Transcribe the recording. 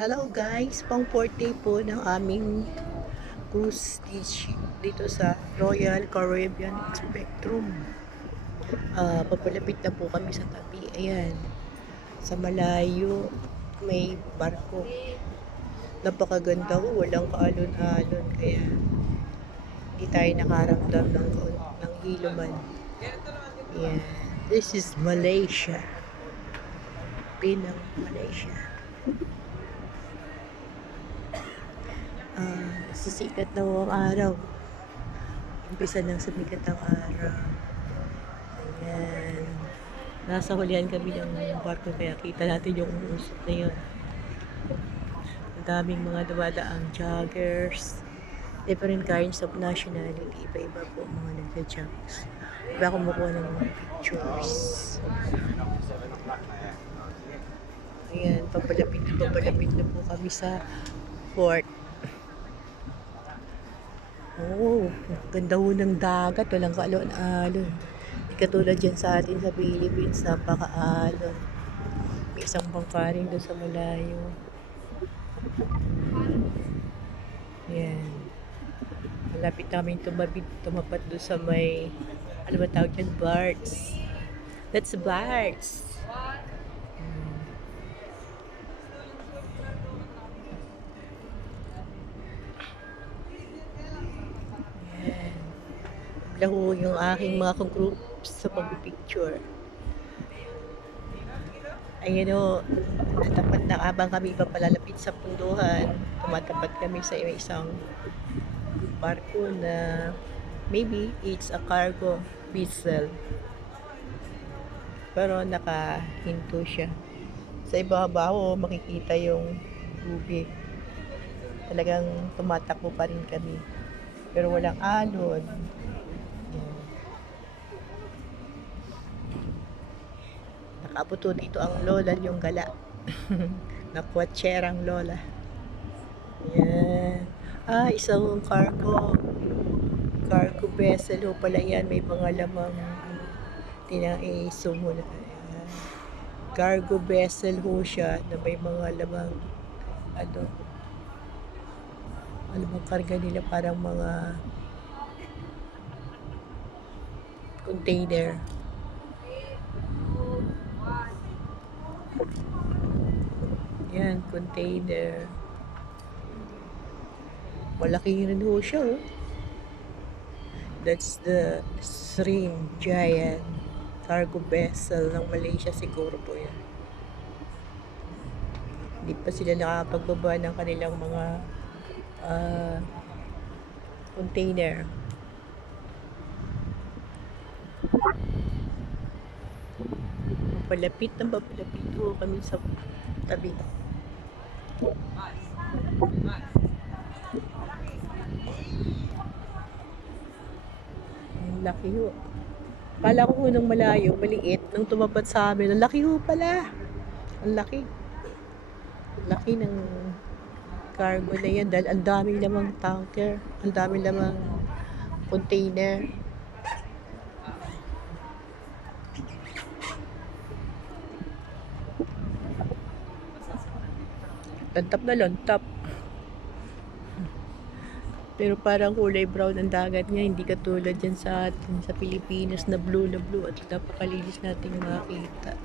Hello guys, pang 4th day po ng aming cruise dito sa Royal Caribbean Spectrum. Papalapit na po kami sa tabi. Ayan, sa malayo may barko. Napakaganda ko, walang kaalon-alon. Kaya hindi tayo nakaramdam ng hiluman. Ayan, this is Malaysia. Pinang Malaysia. Sisikat na ang araw. Umpisa ng sumikat ang araw. Ayan. Nasa hulihan kami ng barko kaya kita natin yung usok na yun. Ang daming mga dumadaang joggers. Different kinds of nationality. Iba-iba po mga nagja-jogs. Iba kumukuha ng mga pictures. Ayan, papalapit na po kami sa port. Oh, ganda ho ng dagat, walang kaalon-alon. Hindi katulad dyan sa atin sa Philippines, napaka-alon. May isang bangka rin doon sa malayo. Yan. Malapit namin tumapat doon sa may, ano ba tawag dyan? Barts. That's Barts. Laho yung aking mga groups sa pag-picture. Ayun o, natapat na abang kami papalalapit sa punduhan. Tumatapat kami sa isang barko na maybe it's a cargo vessel. Pero nakahinto siya. Sa ibabaw makikita yung tubig. Talagang tumatakbo pa rin kami. Pero walang alon. Nakabuto dito ang lola yung gala. Nakwatserang lola. Yan. Isang cargo vessel ho pala yan. May mga lamang tinaiso mo na. Cargo vessel ho siya na may mga lamang ano bang karga nila, parang mga container. Yan, container. Malaki rin ho siya, oh. That's the Shrimp Giant cargo vessel ng Malaysia siguro po yan. Hindi pa sila nakapagbaba ng kanilang mga container. Papalapit ho kami sa tabi. Ang laki ho. Kala ko nung malayo, maliit. Nung tumapat sa amin, ang laki ho pala. Ang laki. Ang laki ng cargo na yan. Dahil ang daming lamang tanker. Ang daming lamang container. Lantap na lantap. Pero parang kulay brown ang dagat niya, hindi katulad dyan sa atin sa Pilipinas na blue at napakalinis natin makita.